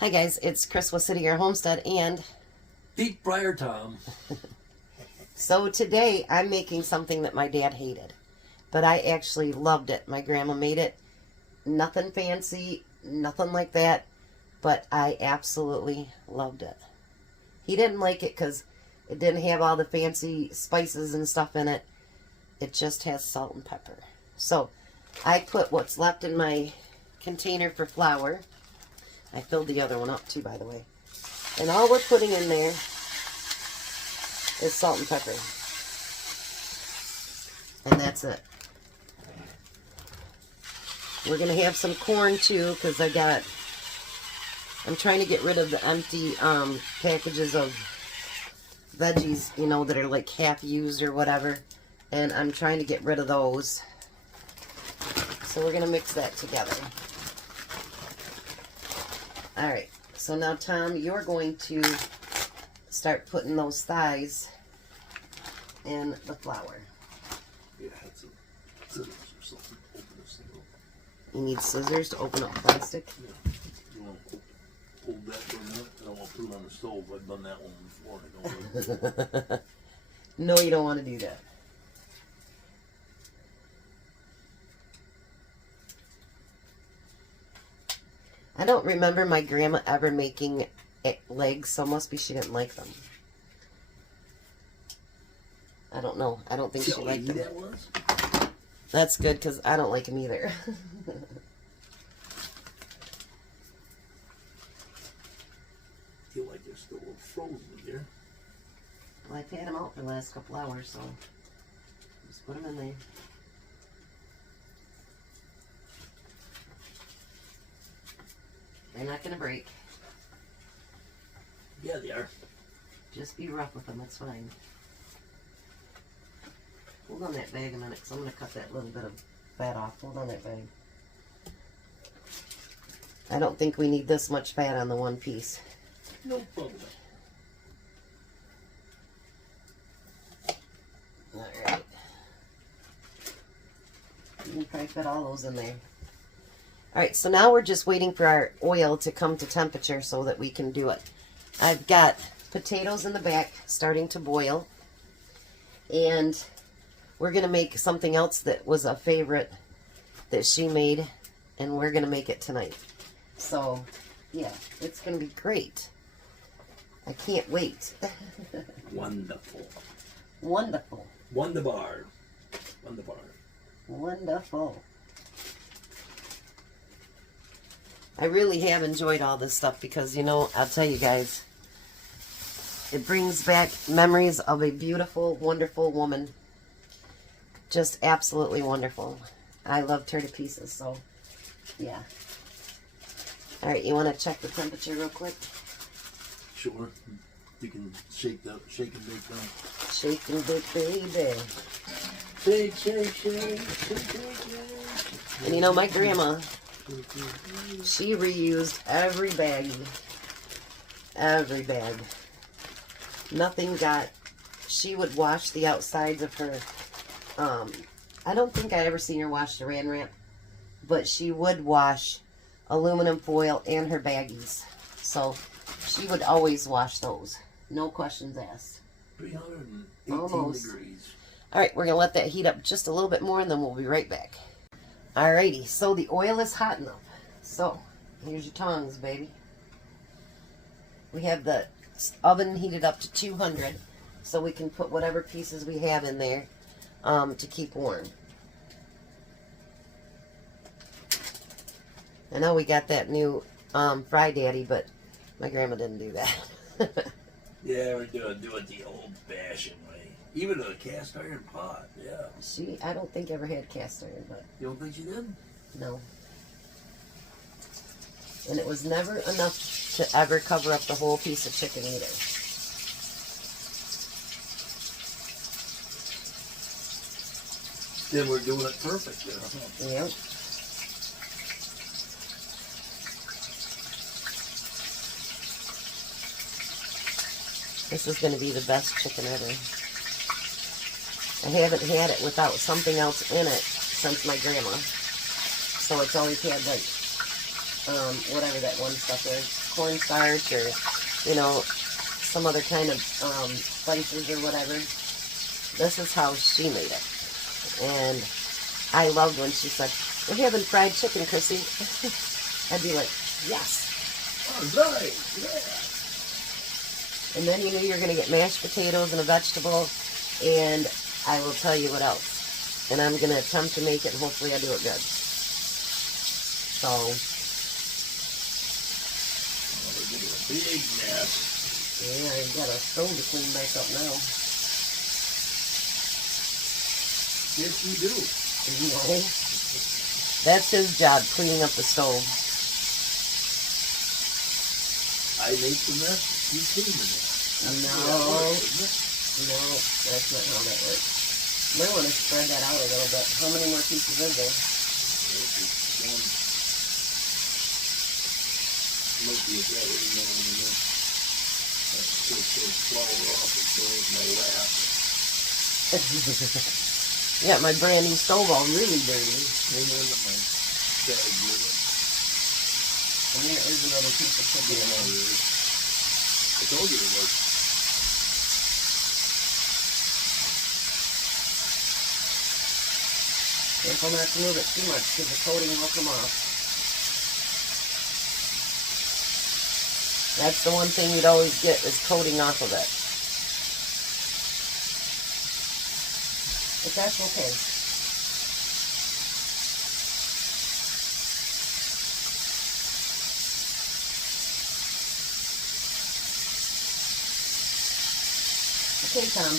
Hi guys, it's Chris with City Air Homestead and Deep Fryer Tom. So today I'm making something that my dad hated, but I actually loved it. My grandma made it. Nothing fancy, nothing like that, but I absolutely loved it. He didn't like it because it didn't have all the fancy spices and stuff in it. It just has salt and pepper. So I put what's left in my container for flour. I filled the other one up too, by the way. And all we're putting in there is salt and pepper. And that's it. We're going to have some corn too, because I'm trying to get rid of the empty packages of veggies, you know, that are like half used or whatever. And I'm trying to get rid of those. So we're going to mix that together. Alright, so now Tom, you're going to start putting those thighs in the flour. Yeah, I had some scissors or something to open this thing up. You need scissors to open up plastic? Yeah. You want to hold that for a minute? I don't want to put it on the stove. I've done that one before. I don't know. No, you don't want to do that. I don't remember my grandma ever making legs, so must be she didn't like them. I don't know. I don't think she liked them. That was? That's good, because I don't like them either. I feel like they're still a little frozen here. Well, I've had them out for the last couple hours, so just put them in there. They're not going to break. Yeah, they are. Just be rough with them, it's fine. Hold on that bag a minute, because I'm going to cut that little bit of fat off. Hold on that bag. I don't think we need this much fat on the one piece. No problem. Alright. You can probably fit all those in there. Alright, so now we're just waiting for our oil to come to temperature so that we can do it. I've got potatoes in the back starting to boil. And we're going to make something else that was a favorite that she made. And we're going to make it tonight. So, yeah, it's going to be great. I can't wait. Wonderful. Wonderful. Wonderbar. Wonderbar. Wonderful. I really have enjoyed all this stuff because, you know, I'll tell you guys, it brings back memories of a beautiful, wonderful woman. Just absolutely wonderful. I loved her to pieces, so, yeah. Alright, you want to check the temperature real quick? Sure. You can shake and bake them. Shake and bake, baby. Shake, shake, shake, shake, shake. And you know, my grandma, she reused every baggie. Every bag. Nothing got... She would wash the outsides of her... I don't think I ever seen her wash the Saran Wrap, but she would wash aluminum foil and her baggies. So, she would always wash those. No questions asked. 318 Almost. degrees. Alright, we're going to let that heat up just a little bit more and then we'll be right back. Alrighty, so the oil is hot enough. So, here's your tongs, baby. We have the oven heated up to 200, so we can put whatever pieces we have in there to keep warm. I know we got that new Fry Daddy, but my grandma didn't do that. Yeah, we're do it the old-fashioned way. Even a cast iron pot, yeah. I don't think ever had cast iron, but... You don't think she did? No. And it was never enough to ever cover up the whole piece of chicken either. Then we're doing it perfect there, huh? Yep. This is going to be the best chicken ever. I haven't had it without something else in it since my grandma. So it's always had like whatever that one stuff is, cornstarch or, you know, some other kind of spices or whatever. This is how she made it. And I loved when she said, "We're having fried chicken, Chrissy." I'd be like, "Yes." All right, yeah. And then you knew you were going to get mashed potatoes and a vegetable. And I will tell you what else. And I'm going to attempt to make it, and hopefully I do it good. So. Oh, they're getting a big mess. Yeah, I've got a stove to clean back up now. Yes, you do. You know, that's his job, cleaning up the stove. I make the mess, you clean the mess. No, that's not how that works. You might want to spread that out a little bit. How many more pieces is there? One. Look at that right now in the middle. That's still flour off it, so it's my lap. Yeah, my brand new stove all really dirty. And then my bag with it. And there is another piece of chicken in there. I told you it was. Careful not to move it too much because the coating will come off. That's the one thing you'd always get is coating off of it. But that's okay. Okay, Tom.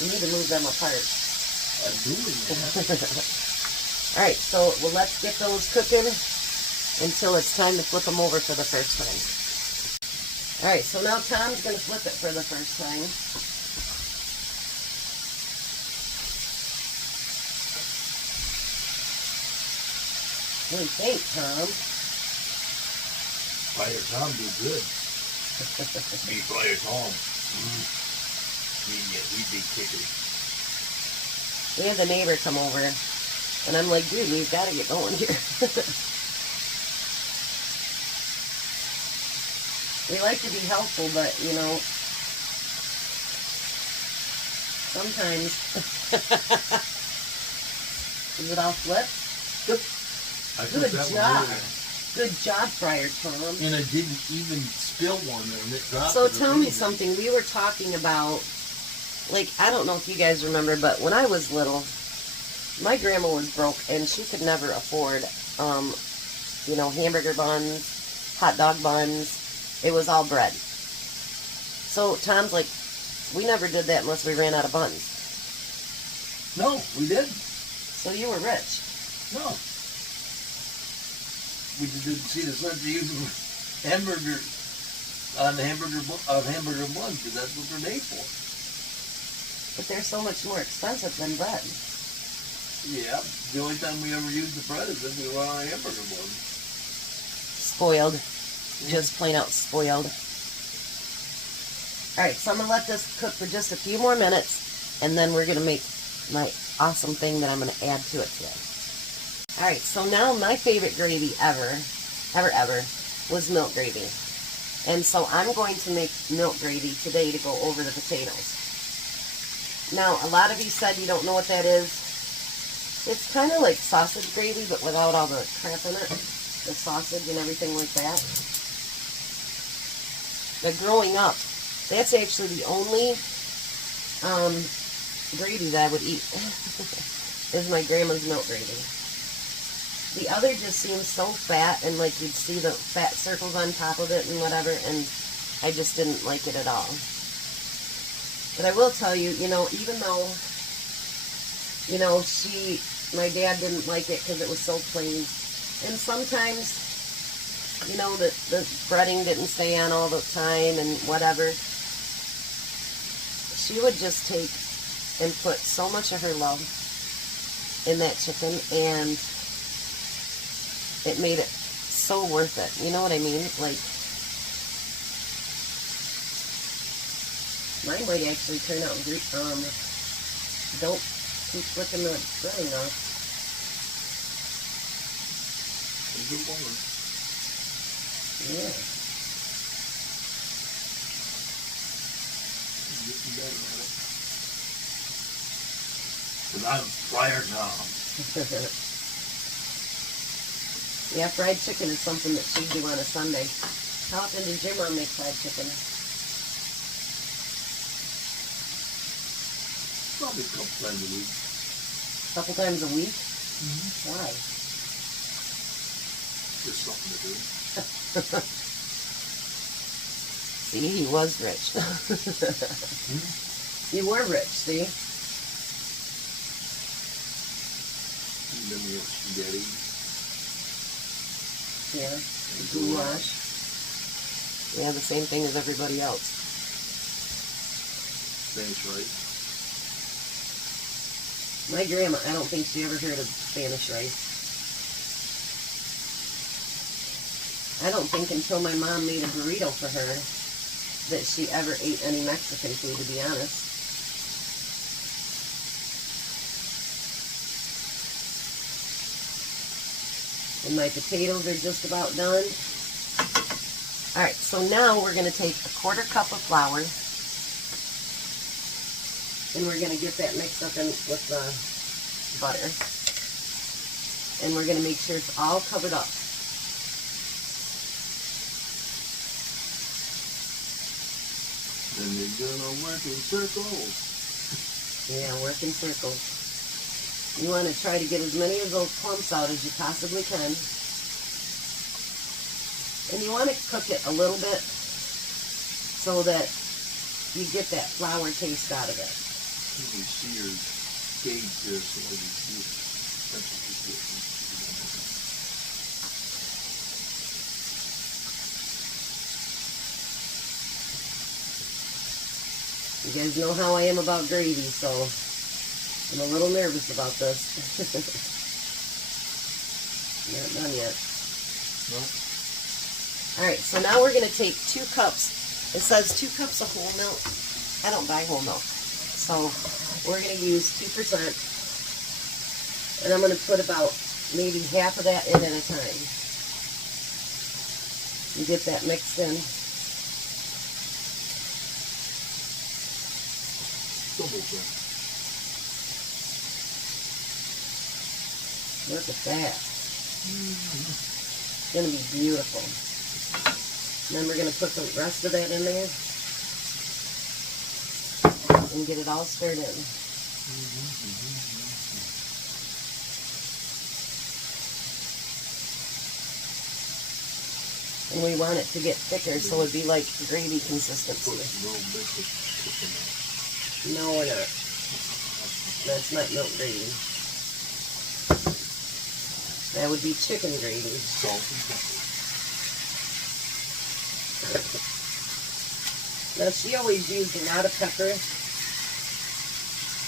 You need to move them apart. I'm doing that. Alright, so let's get those cooking until it's time to flip them over for the first time. Alright, so now Tom's going to flip it for the first time. What do you think, Tom? Fire Tom do good. Me Fire Tom. We big kicker. We had the neighbor come over, and I'm like, dude, we've got to get going here. We like to be helpful, but, you know, sometimes... Is it all flipped? Yep. Good job. Good job, Friar Tom. And I didn't even spill one and it dropped. So tell me something. We were talking about, like, I don't know if you guys remember, but when I was little, my grandma was broke and she could never afford, you know, hamburger buns, hot dog buns. It was all bread. So Tom's like, we never did that unless we ran out of buns. No, we didn't. So you were rich. No. We just didn't see the sense of using hamburger buns because that's what they're made for. But they're so much more expensive than bread. Yeah, the only time we ever used the bread is if we were on a hamburger bun. Spoiled. Just plain out spoiled. Alright, so I'm going to let this cook for just a few more minutes, and then we're going to make my awesome thing that I'm going to add to it today. Alright, so now my favorite gravy ever was milk gravy. And so I'm going to make milk gravy today to go over the potatoes. Now, a lot of you said you don't know what that is. It's kind of like sausage gravy, but without all the crap in it. The sausage and everything like that. But growing up, that's actually the only gravy that I would eat. Is my grandma's milk gravy. The other just seems so fat, and like you'd see the fat circles on top of it and whatever, and I just didn't like it at all. But I will tell you, you know, even though, you know, my dad didn't like it because it was so plain, and sometimes, you know, the breading didn't stay on all the time and whatever, she would just take and put so much of her love in that chicken, and it made it so worth it. You know what I mean? Like, mine might actually turn out great. Don't keep flicking the breading off. good one. Yeah. Getting better at it. Cause I'm Friar Tom. Yeah, fried chicken is something that she'd do on a Sunday. How often does your mom make fried chicken? Probably a couple times a week. A couple times a week? Why? Just something to do. See, he was rich. You were rich, see? And then we have spaghetti. Yeah, goulash. Yeah, the same thing as everybody else. Spanish rice. My grandma, I don't think she ever heard of Spanish rice. I don't think until my mom made a burrito for her that she ever ate any Mexican food, to be honest. And my potatoes are just about done. Alright, so now we're going to take a 1/4 cup of flour. And we're going to get that mixed up in with the butter. And we're going to make sure it's all covered up. And you're gonna work in circles. Yeah, work in circles. You want to try to get as many of those clumps out as you possibly can. And you want to cook it a little bit so that you get that flour taste out of it. You see your gauge there, so you see that's what you get. You guys know how I am about gravy, so I'm a little nervous about this. Not done yet. No. Alright, so now we're going to take 2 cups. It says 2 cups of whole milk. I don't buy whole milk. So we're going to use 2%. And I'm going to put about maybe half of that in at a time. And get that mixed in. Look at that. It's going to be beautiful. And then we're going to put the rest of that in there and get it all stirred in. And we want it to get thicker so it'd be like gravy consistency. No, we're not. That's not milk gravy. That would be chicken gravy. Salt and pepper. Now, she always used a lot of pepper,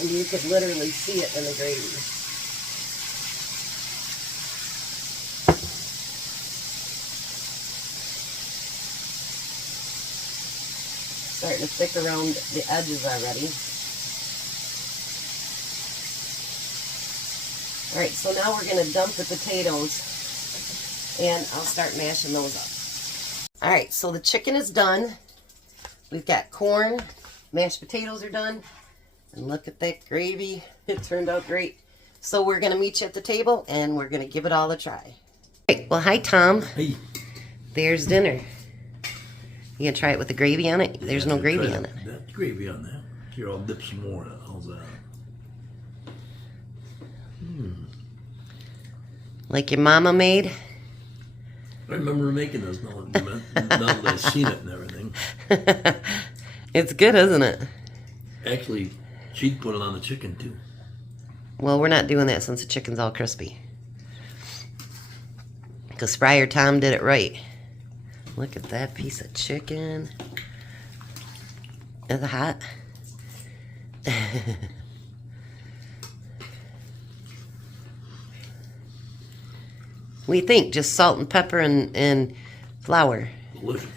and you could literally see it in the gravy. Starting to thick around the edges already. Alright, so now we're going to dump the potatoes, and I'll start mashing those up. Alright, so the chicken is done. We've got corn, mashed potatoes are done, and look at that gravy. It turned out great. So we're going to meet you at the table, and we're going to give it all a try. Hey, well, hi, Tom. Hey. There's dinner. You gonna try it with the gravy on it? There's no gravy on it. That's gravy on that. Here, I'll dip some more in it. How's that? Like your mama made? I remember making this now that I've seen it and everything. It's good, isn't it? Actually, she'd put it on the chicken too. Well, we're not doing that since the chicken's all crispy. Because Friar Tom did it right. Look at that piece of chicken. Is it hot? What do you think? Just salt and pepper and flour. Delicious.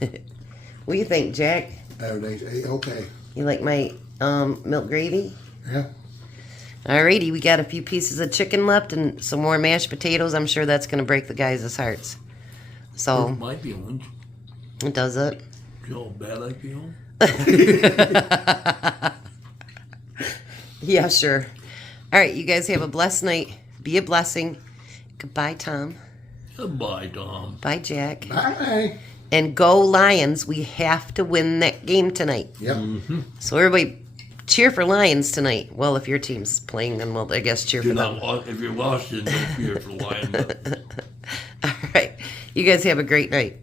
What do you think, Jack? Everything's okay. You like my milk gravy? Yeah. Alrighty, we got a few pieces of chicken left and some more mashed potatoes. I'm sure that's going to break the guys' hearts. So, My feelings. does it? You know how bad I feel? Yeah, sure. All right, you guys have a blessed night. Be a blessing. Goodbye, Tom. Goodbye, Tom. Bye, Jack. Bye. And go Lions. We have to win that game tonight. Yep. So everybody cheer for Lions tonight. Well, if your team's playing, then well, I guess cheer for them. If you're Washington, don't cheer for Lions. All right. You guys have a great night.